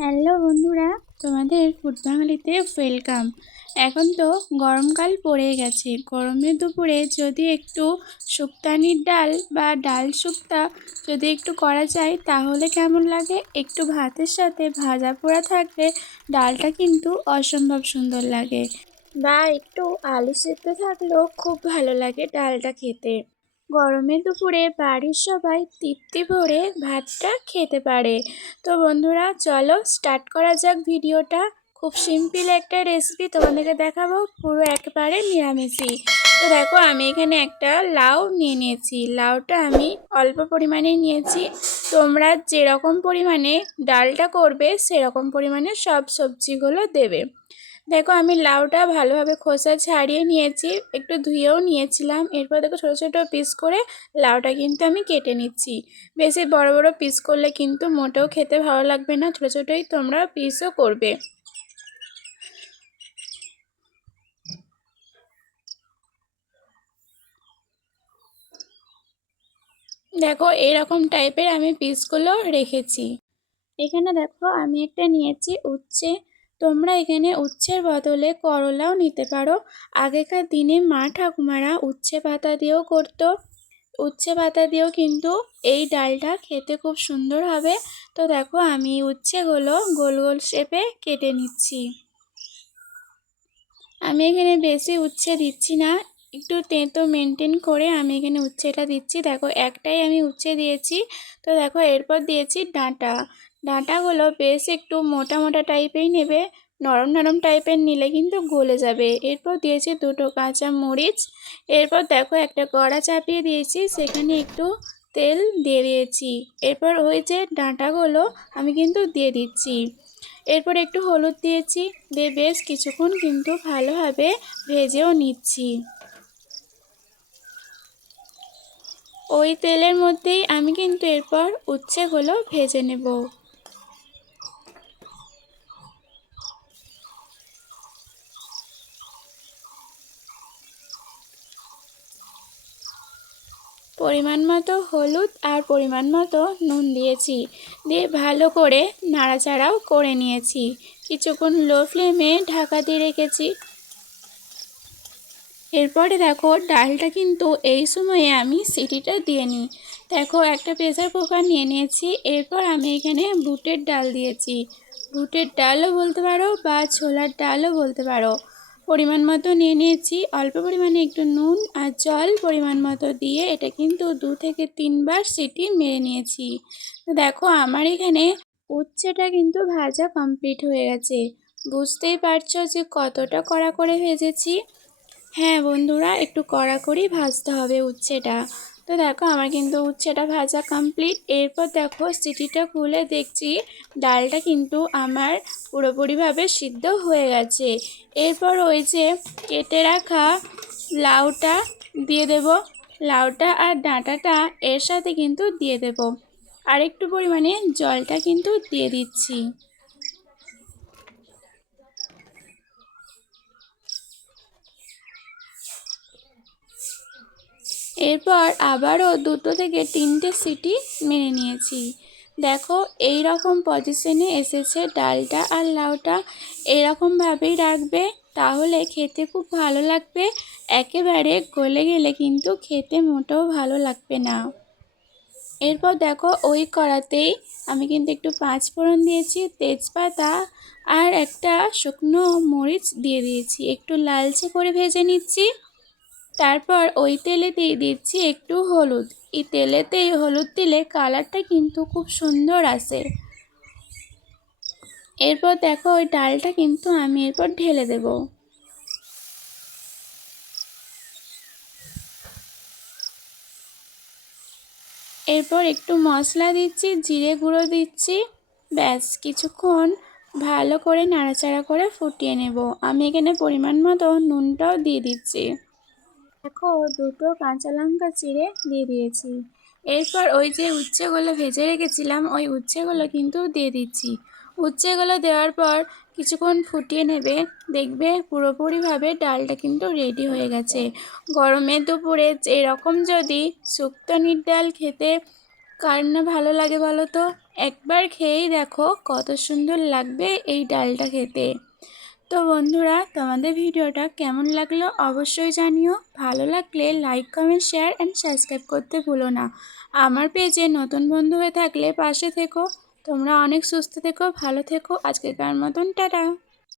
Hello বন্ধুরা, তোমাদের food বাঙালিতে welcome এখন তো গরমকাল পড়ে গেছে। গরমের দুপুরে যদি একটু শুক্তানির ডাল বা ডাল শুক্তা যদি একটু করা যায়, তাহলে কেমন লাগে? একটু ভাতের সাথে ভাজা পোড়া থাকলে ডালটা কিন্তু অসম্ভব সুন্দর লাগে। বা একটু আলু সেদ্ধ থাকলেও খুব ভালো লাগে ডালটা খেতে। গরমের দুপুরে বাড়ির সবাই তৃপ্তি ভরে ভাতটা খেতে পারে। তো বন্ধুরা, চলো স্টার্ট করা যাক ভিডিওটা। খুব সিম্পল একটা রেসিপি তোমাদেরকে দেখাবো, পুরো একেবারে নিরামিষই। তো দেখো, আমি এখানে একটা লাউ নিয়ে নিয়েছি। লাউটা আমি অল্প পরিমাণে নিয়েছি। তোমরা যেরকম পরিমাণে ডালটা করবে, সেরকম পরিমাণে সব সবজিগুলো দেবে। দেখো, আমি লাউটা ভালোভাবে খোসা ছাড়িয়ে নিয়েছি, একটু ধুয়েও নিয়েছিলাম। এরপর দেখো, ছোটো ছোটো পিস করে লাউটা কিন্তু আমি কেটে নিচ্ছি। বেশি বড় বড় পিস করলে কিন্তু মোটেও খেতে ভালো লাগবে না, ছোটো ছোটোই তোমরা পিসও করবে। দেখো, এরকম টাইপের আমি পিসগুলো রেখেছি। এখানে দেখো, আমি একটা নিয়েছি উচ্ছে তোমরা এখানে উচ্ছের বদলে করলাও নিতে পারো। আগেকার দিনে মা ঠাকুমারা উচ্ছে পাতা দিয়েও করতো। উচ্ছে পাতা দিয়েও কিন্তু এই ডালটা খেতে খুব সুন্দর হবে। তো দেখো, আমি উচ্ছেগুলো গোল গোল শেপে কেটে নিচ্ছি। আমি এখানে বেশি উচ্ছে দিচ্ছি না, একটু তেঁতো মেনটেন করে আমি এখানে উচ্ছেটা দিচ্ছি। দেখো, একটাই আমি উচ্ছে দিয়েছি। তো দেখো, এরপর দিয়েছি ডাঁটা। ডাঁটাগুলো বেশ একটু মোটা মোটা টাইপেই নেবে, নরম নরম টাইপের নিলে কিন্তু গলে যাবে। এরপর দিয়েছি দুটো কাঁচা মরিচ। এরপর দেখো একটা কড়া চাপিয়ে দিয়েছি, সেখানে একটু তেল দিয়ে দিয়েছি। এরপর ওই যে ডাঁটাগুলো আমি কিন্তু দিয়ে দিচ্ছি। এরপর একটু হলুদ দিয়েছি, দিয়ে বেশ কিছুক্ষণ কিন্তু ভালোভাবে ভেজেও নিচ্ছি। ওই তেলের মধ্যেই আমি কিন্তু এরপর উচ্ছেগুলো ভেজে নেব। পরিমাণ মতো হলুদ আর পরিমাণ মতো নুন দিয়েছি। দিয়ে ভালো করে নাড়াচাড়াও করে নিয়েছি। কিছুক্ষণ লো ফ্লেমে ঢাকা দিয়ে রেখেছি। এরপরে দেখো, ডালটা কিন্তু এই সময়ে আমি সিটিটা দিয়ে নিই। দেখো, একটা প্রেসার কুকার নিয়ে নিয়েছি। এরপর আমি এখানে বুটের ডাল দিয়েছি। বুটের ডালও বলতে পারো বা ছোলার ডালও বলতে পারো। পরিমাণ মতো নিয়ে নিয়েছি। অল্প পরিমাণে একটু নুন আর জল পরিমাণ মতো দিয়ে এটা কিন্তু দু থেকে তিনবার সিটি মেরে নিয়েছি। দেখো, আমার এখানে উচ্ছেটা কিন্তু ভাজা কমপ্লিট হয়ে গেছে। বুঝতেই পারছ যে কতটা কড়া করে ভেজেছি। হ্যাঁ বন্ধুরা, একটু কড়া করেই ভাজতে হবে উচ্ছেটা। তো দেখো, আমার কিন্তু উচ্ছেটা ভাজা কমপ্লিট এরপর দেখো, সিটিটা খুলে দেখছি, ডালটা কিন্তু আমার পুরোপুরিভাবে সিদ্ধ হয়ে গেছে। এরপর ওই যে কেটে রাখা লাউটা দিয়ে দেব। লাউটা আর ডাঁটাটা এর সাথে কিন্তু দিয়ে দেব। আর একটু পরিমাণে জলটা কিন্তু দিয়ে দিচ্ছি। এরপর আবারও দুটো থেকে তিনটে সিটি মেনে নিয়েছি। দেখো এই রকম পজিশনে এসেছে ডালটা আর লাউটা এরকমভাবেই রাখবে, তাহলে খেতে খুব ভালো লাগবে। একেবারে গলে গেলে কিন্তু খেতে মোটেও ভালো লাগবে না। এরপর দেখো, ওই কড়াতেই আমি কিন্তু একটু পাঁচ ফোড়ন দিয়েছি, তেজপাতা আর একটা শুকনো মরিচ দিয়ে দিয়েছি। একটু লালচে করে ভেজে নিচ্ছি। তারপর ওই তেলে দিয়ে দিচ্ছি একটু হলুদ। এই তেলেতেই হলুদ দিলে কালারটা কিন্তু খুব সুন্দর আসে। এরপর দেখো ওই ডালটা কিন্তু আমি এরপর ঢেলে দেব। এরপর একটু মশলা দিচ্ছি, জিরে গুঁড়ো দিচ্ছি, ব্যাস কিছুক্ষণ ভালো করে নাড়াচাড়া করে ফুটিয়ে নেব। আমি এখানে পরিমাণ মতো নুনটাও দিয়ে দিচ্ছি। দেখো, দুটো কাঁচা লঙ্কা চিড়ে দিয়ে দিয়েছি। এরপর ওই যে উচ্ছেগুলো ভেজে রেখেছিলাম, ওই উচ্ছেগুলো কিন্তু দিয়ে দিচ্ছি। উচ্ছেগুলো দেওয়ার পর কিছুক্ষণ ফুটিয়ে নেবে, দেখবে পুরোপুরিভাবে ডালটা কিন্তু রেডি হয়ে গেছে। গরমের দুপুরে এরকম যদি শুক্তনির ডাল খেতে কার না ভালো লাগে বলো তো? একবার খেয়েই দেখো কত সুন্দর লাগবে এই ডালটা খেতে। তো বন্ধুরা, তোমাদের ভিডিওটা কেমন লাগল অবশ্যই জানিও। ভালো লাগলে like comment share and subscribe করতে ভুলো না। আমার পেজে নতুন বন্ধু হয়ে থাকলে পাশে থেকো। তোমরা অনেক সুস্থ থেকো, ভালো থেকো। আজকেকার মতন, টাটা।